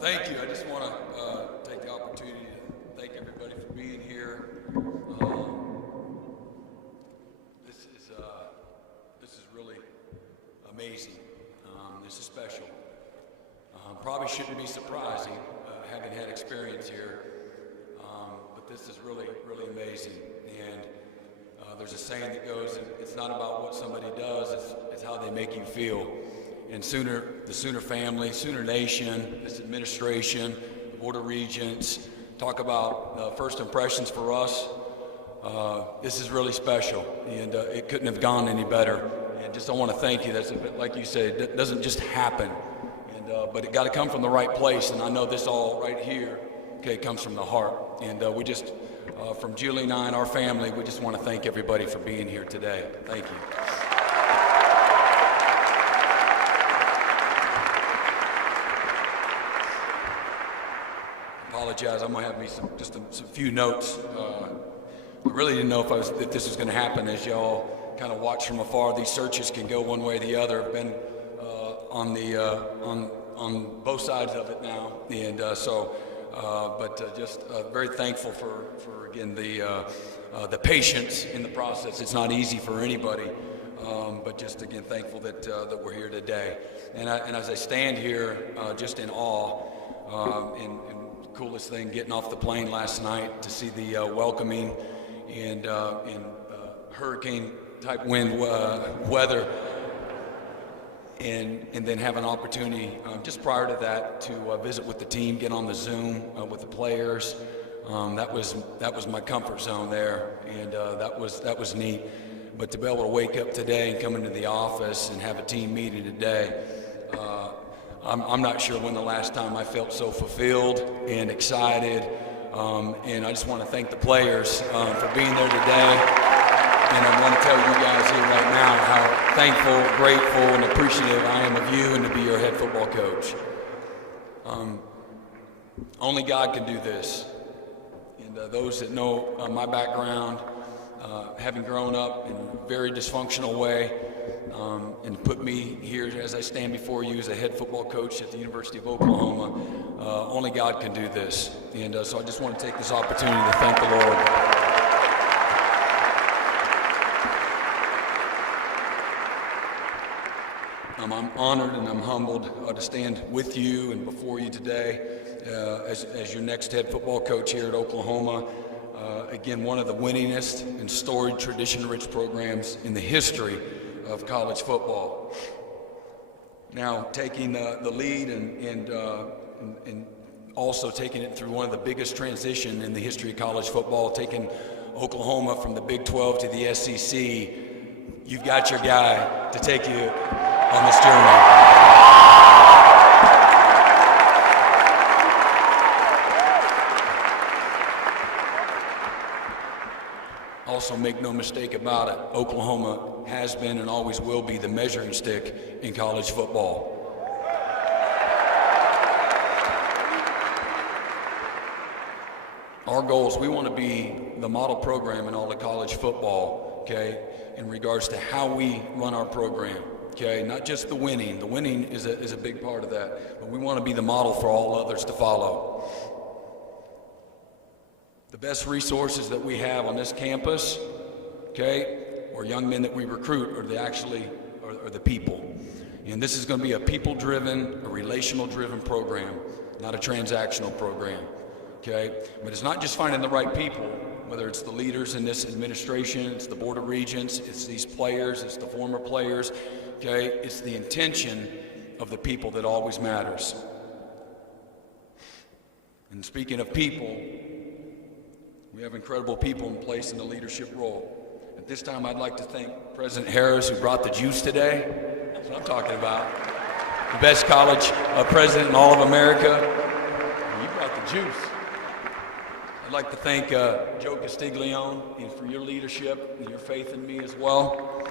Thank you. I just want to take the opportunity to thank everybody for being here. This is really amazing. This is special. Probably shouldn't be surprising, having had experience here, but this is really, really amazing. And there's a saying that goes, it's not about what somebody does, it's how they make you feel. And the Sooner family, Sooner Nation, this administration, the Board of Regents, talk about first impressions for us. This is really special, and it couldn't have gone any better. And just I want to thank you. That's a bit, like you said, it doesn't just happen, and but it got to come from the right place. And I know this all right here, okay, comes from the heart. And we just, from Julie and I and our family, we just want to thank everybody for being here today. Thank you. Apologize. I'm gonna have me some few notes. I really didn't know if this was going to happen. As y'all kind of watch from afar, these searches can go one way or the other. I've been on both sides of it now, and just very thankful for again the patience in the process. It's not easy for anybody, but just again thankful that we're here today. And as I stand here, just in awe, and coolest thing, getting off the plane last night to see the welcoming and hurricane type wind weather, and then have an opportunity just prior to that to visit with the team, get on the Zoom with the players. That was my comfort zone there, and that was neat. But to be able to wake up today and come into the office and have a team meeting today, I'm not sure when the last time I felt so fulfilled and excited, and I just want to thank the players for being there today, and I want to tell you guys here right now how thankful, grateful, and appreciative I am of you and to be your head football coach. Only God can do this, and those that know my background, having grown up in a very dysfunctional way, and put me here as I stand before you as a head football coach at the University of Oklahoma. Only God can do this. And so I just want to take this opportunity to thank the Lord. I'm honored and I'm humbled to stand with you and before you today as your next head football coach here at Oklahoma. Again, one of the winningest and storied tradition-rich programs in the history of college football. Now, taking the lead and also taking it through one of the biggest transition in the history of college football, taking Oklahoma from the Big 12 to the SEC, you've got your guy to take you on this journey. Also, make no mistake about it, Oklahoma has been and always will be the measuring stick in college football. Our goals, we want to be the model program in all of college football, okay, in regards to how we run our program, okay, not just the winning. The winning is a big part of that, but we want to be the model for all others to follow. The best resources that we have on this campus, okay, or young men that we recruit are the people. And this is going to be a people-driven, a relational-driven program, not a transactional program, okay? But it's not just finding the right people, whether it's the leaders in this administration, it's the Board of Regents, it's these players, it's the former players, okay? It's the intention of the people that always matters. And speaking of people, we have incredible people in place in the leadership role. At this time, I'd like to thank President Harris, who brought the juice today. That's what I'm talking about. The best college president in all of America. You brought the juice. I'd like to thank Joe Castiglione for your leadership and your faith in me as well.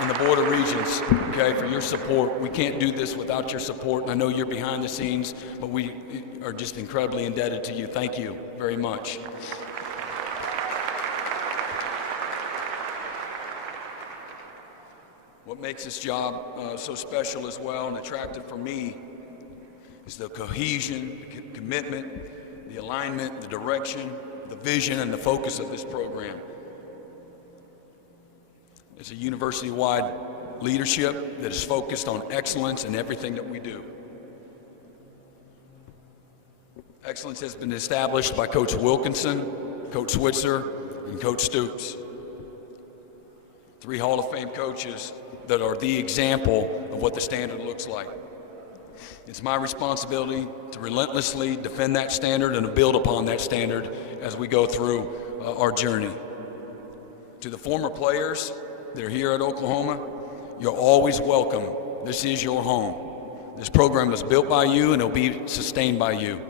And the Board of Regents, okay, for your support. We can't do this without your support. And I know you're behind the scenes, but we are just incredibly indebted to you. Thank you very much. What makes this job so special as well and attractive for me is the cohesion, the commitment, the alignment, the direction, the vision, and the focus of this program. It's a university-wide leadership that is focused on excellence in everything that we do. Excellence has been established by Coach Wilkinson, Coach Switzer, and Coach Stoops. 3 Hall of Fame coaches that are the example of what the standard looks like. It's my responsibility to relentlessly defend that standard and to build upon that standard as we go through our journey. To the former players that are here at Oklahoma, you're always welcome. This is your home. This program was built by you and it'll be sustained by you.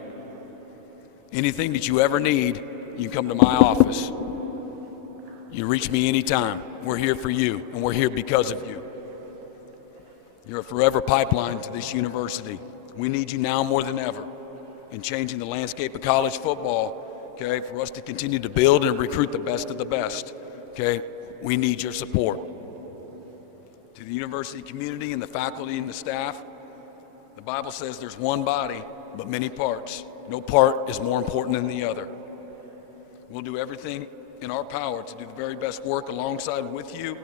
Anything that you ever need, you can come to my office. You reach me anytime. We're here for you, and we're here because of you. You're a forever pipeline to this university. We need you now more than ever in changing the landscape of college football, okay, for us to continue to build and recruit the best of the best, okay? We need your support. To the university community and the faculty and the staff, the Bible says there's one body, but many parts. No part is more important than the other. We'll do everything in our power to do the very best work alongside with you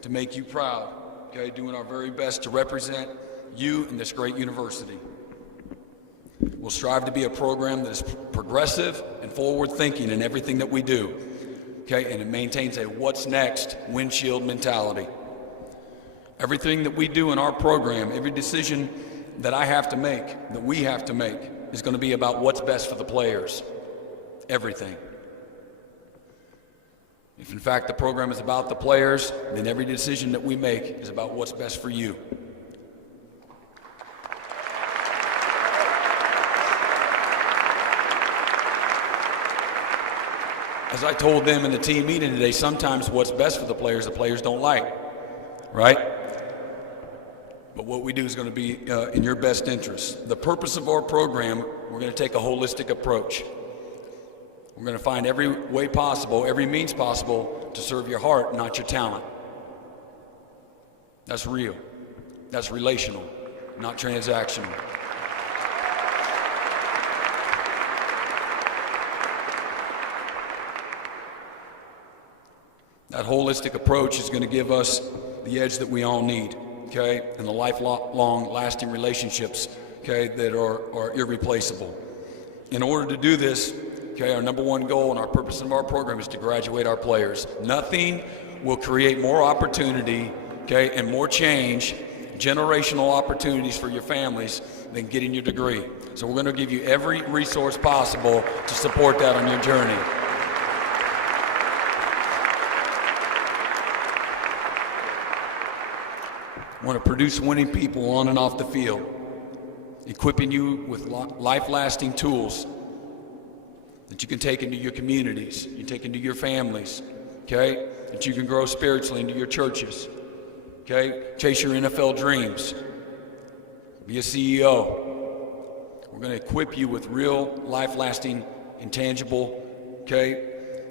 to make you proud, okay? Doing our very best to represent you in this great university. We'll strive to be a program that is progressive and forward-thinking in everything that we do, okay? And it maintains a what's next windshield mentality. Everything that we do in our program, every decision that I have to make, that we have to make, is going to be about what's best for the players. Everything. If in fact the program is about the players, then every decision that we make is about what's best for you. As I told them in the team meeting today, sometimes what's best for the players don't like, right? But what we do is going to be in your best interest. The purpose of our program, we're going to take a holistic approach. We're going to find every way possible, every means possible to serve your heart, not your talent. That's real. That's relational, not transactional. That holistic approach is going to give us the edge that we all need, okay, and the lifelong lasting relationships, okay, that are irreplaceable. In order to do this, okay, our number one goal and our purpose of our program is to graduate our players. Nothing will create more opportunity, okay, and more change, generational opportunities for your families than getting your degree. So we're going to give you every resource possible to support that on your journey. I want to produce winning people on and off the field, equipping you with life-lasting tools that you can take into your communities, you take into your families, okay? That you can grow spiritually into your churches, okay? Chase your NFL dreams. Be a CEO. We're going to equip you with real, life-lasting, intangible, okay?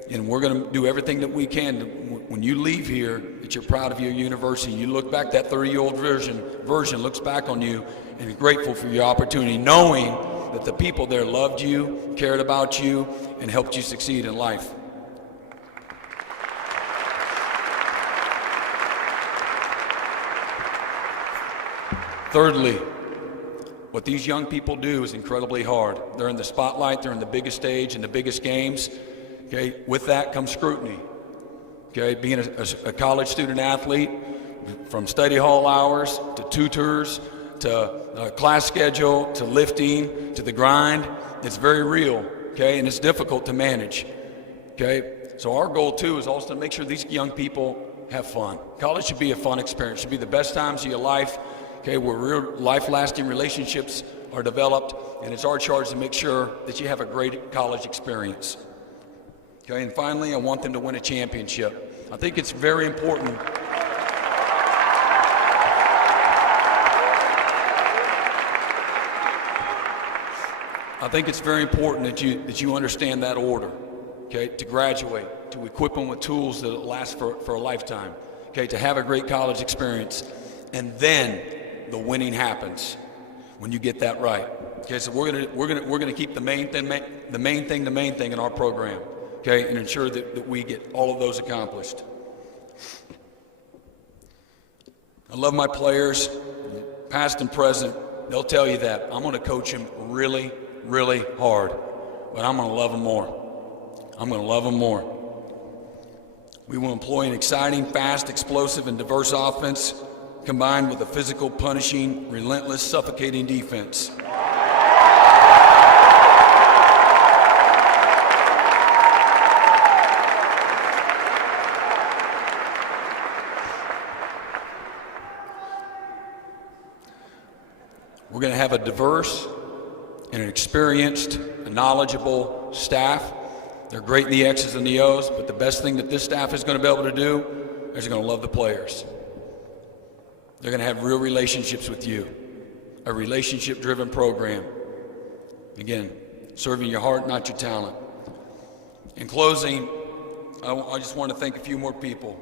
And we're going to do everything that we can to, when you leave here, that you're proud of your university. You look back, that 30-year-old version looks back on you and is grateful for your opportunity, knowing that the people there loved you, cared about you, and helped you succeed in life. Thirdly, what these young people do is incredibly hard. They're in the spotlight, they're in the biggest stage, in the biggest games. Okay, with that comes scrutiny. Okay, being a college student athlete, from study hall hours to tutors to class schedule to lifting to the grind, it's very real. Okay, and it's difficult to manage. Okay, so our goal too is also to make sure these young people have fun. College should be a fun experience. It should be the best times of your life. Okay, where real life-lasting relationships are developed, and it's our charge to make sure that you have a great college experience. Okay, and finally, I want them to win a championship. I think it's very important. I think it's very important that you understand that order. Okay, to graduate, to equip them with tools that last for a lifetime. okay, to have a great college experience. And then the winning happens when you get that right. Okay, so we're gonna keep the main thing in our program, okay, and ensure that we get all of those accomplished. I love my players, past and present. They'll tell you that. I'm going to coach them really, really hard, but I'm going to love them more. I'm going to love them more. We will employ an exciting, fast, explosive, and diverse offense combined with a physical, punishing, relentless, suffocating defense. We're going to have a diverse and an experienced and knowledgeable staff. They're great in the X's and the O's, but the best thing that this staff is going to be able to do is they're going to love the players. They're going to have real relationships with you, a relationship-driven program. Again, serving your heart, not your talent. In closing, I just want to thank a few more people.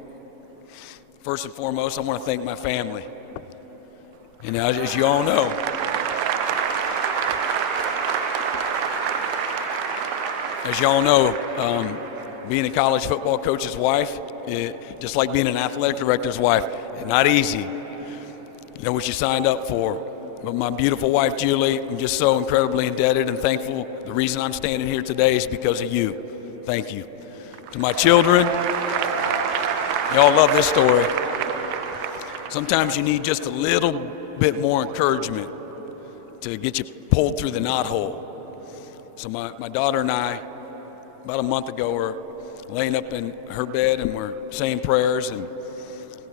First and foremost, I want to thank my family. And as you all know, being a college football coach's wife, just like being an athletic director's wife, it's not easy. You know what you signed up for. But my beautiful wife, Julie, I'm just so incredibly indebted and thankful. The reason I'm standing here today is because of you. Thank you. To my children, y'all love this story. Sometimes you need just a little bit more encouragement to get you pulled through the knothole. So my daughter and I, about a month ago, were laying up in her bed and we're saying prayers, and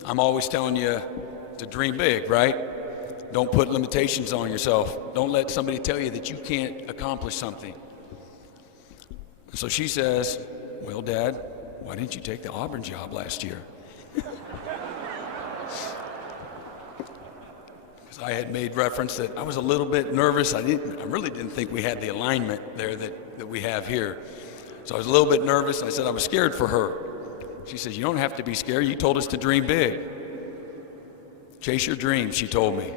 I'm always telling you to dream big, right? Don't put limitations on yourself. Don't let somebody tell you that you can't accomplish something. So she says, well, Dad, why didn't you take the Auburn job last year? I had made reference that I was a little bit nervous. I really didn't think we had the alignment there that we have here. So I was a little bit nervous. I said I was scared for her. She says, you don't have to be scared. You told us to dream big. Chase your dreams, she told me.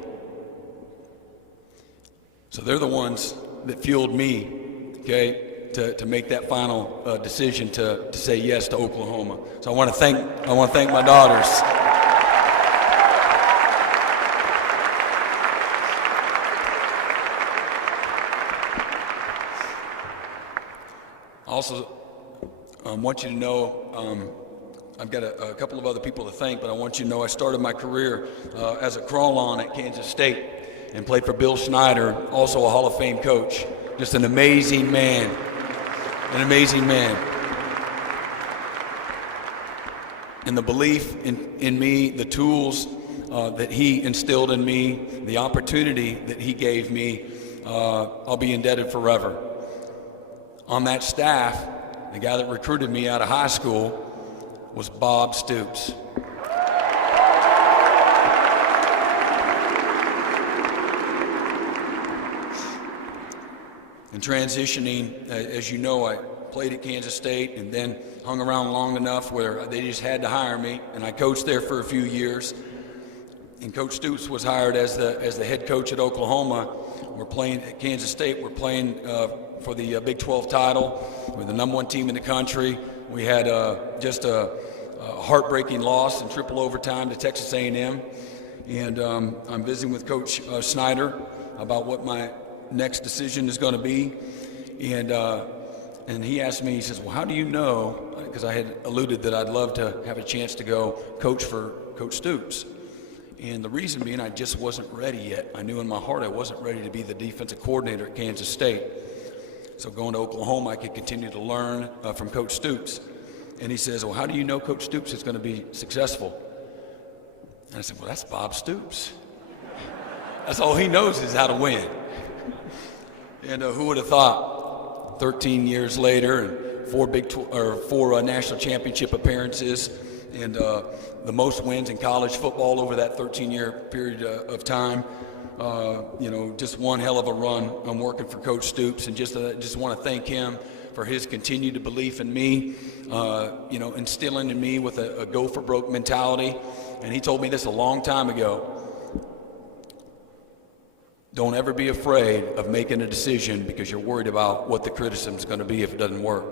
So they're the ones that fueled me, okay, to make that final decision to say yes to Oklahoma. So I want to thank my daughters. Also, I want you to know, I've got a couple of other people to thank, but I want you to know I started my career as a crawl-on at Kansas State and played for Bill Snyder, also a Hall of Fame coach. Just an amazing man, an amazing man. And the belief in me, the tools that he instilled in me, the opportunity that he gave me, I'll be indebted forever. On that staff, the guy that recruited me out of high school was Bob Stoops. And transitioning, as you know, I played at Kansas State and then hung around long enough where they just had to hire me, and I coached there for a few years. And Coach Stoops was hired as the head coach at Oklahoma. We're playing at Kansas State. We're playing for the Big 12 title. We're the number one team in the country. We had just a heartbreaking loss in triple overtime to Texas A&M. And I'm visiting with Coach Snyder about what my next decision is going to be. And he asked me, he says, well, how do you know, because I had alluded that I'd love to have a chance to go coach for Coach Stoops. And the reason being, I just wasn't ready yet. I knew in my heart I wasn't ready to be the defensive coordinator at Kansas State. So going to Oklahoma, I could continue to learn from Coach Stoops. And he says, well, how do you know Coach Stoops is going to be successful? And I said, well, that's Bob Stoops. That's all he knows is how to win. And who would have thought 13 years later and four national championship appearances and the most wins in college football over that 13-year period of time. Just one hell of a run. I'm working for Coach Stoops, and just want to thank him for his continued belief in me, instilling in me with a go for broke mentality. And he told me this a long time ago. Don't ever be afraid of making a decision because you're worried about what the criticism is going to be if it doesn't work.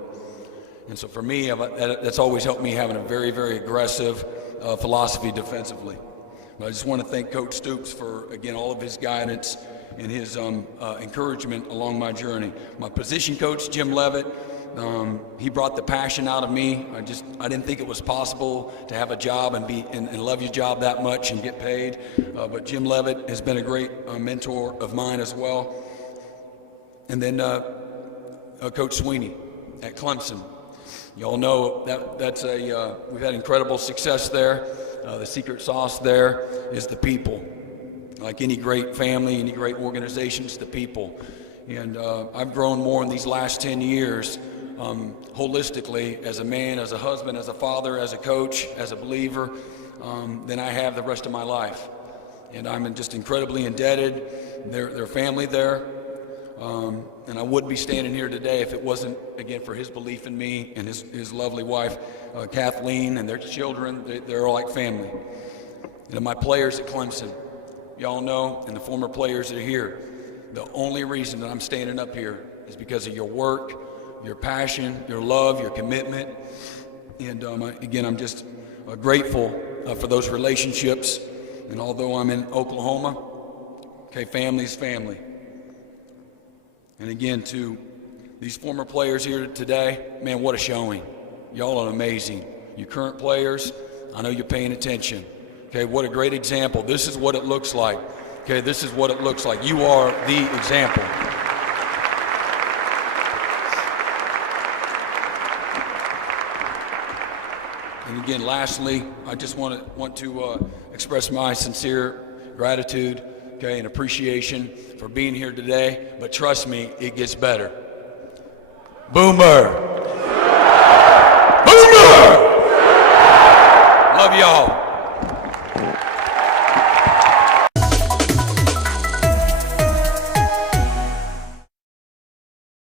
And so for me, that's always helped me having a very, very aggressive philosophy defensively. But I just want to thank Coach Stoops for, again, all of his guidance and his encouragement along my journey. My position coach, Jim Levitt, he brought the passion out of me. I didn't think it was possible to have a job and love your job that much and get paid. But Jim Levitt has been a great mentor of mine as well. And then Coach Sweeney at Clemson. You all know that's we've had incredible success there. The secret sauce there is the people. Like any great family, any great organization, it's the people. And I've grown more in these last 10 years holistically as a man, as a husband, as a father, as a coach, as a believer than I have the rest of my life. And I'm just incredibly indebted. Their family there. And I wouldn't be standing here today if it wasn't, again, for his belief in me and his lovely wife, Kathleen, and their children. They're all like family. And my players at Clemson, y'all know, and the former players that are here, the only reason that I'm standing up here is because of your work, your passion, your love, your commitment. And again, I'm just grateful for those relationships. And although I'm in Oklahoma, okay, family's family. And again, to these former players here today, man, what a showing. Y'all are amazing. You current players, I know you're paying attention. Okay, what a great example. This is what it looks like. Okay, this is what it looks like. You are the example. And again, lastly, I just want to express my sincere gratitude, okay, and appreciation for being here today. But trust me, it gets better. Boomer.